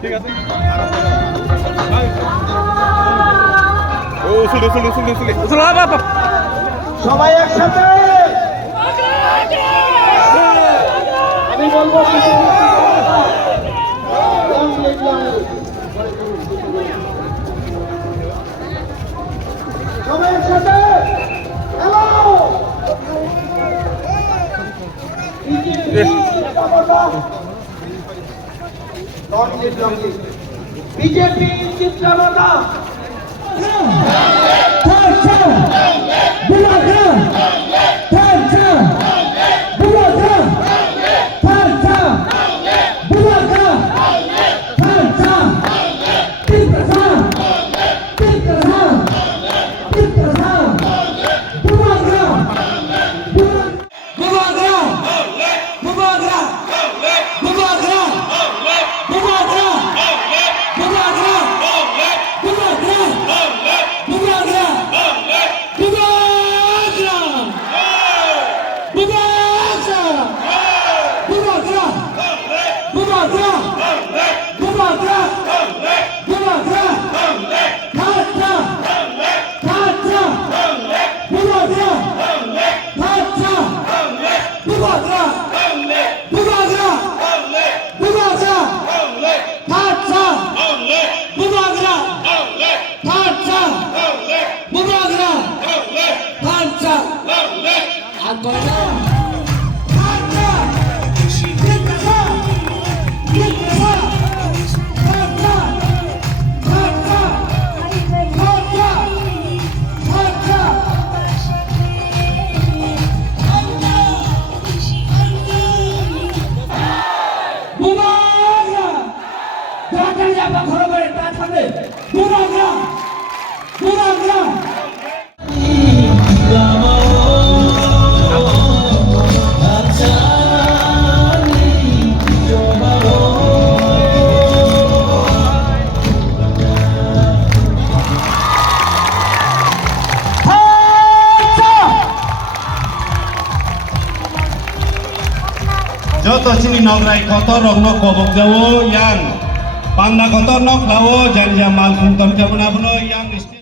ঠিক আছে ও চলে সবাই একসাথে আমি বলবো সবাই একসাথে BJP চিত্রাবতা Joto sini nongrai kotor rongno kobok jawo yang panda kotor nok lawo janji mal kungtam jamu nabuno yang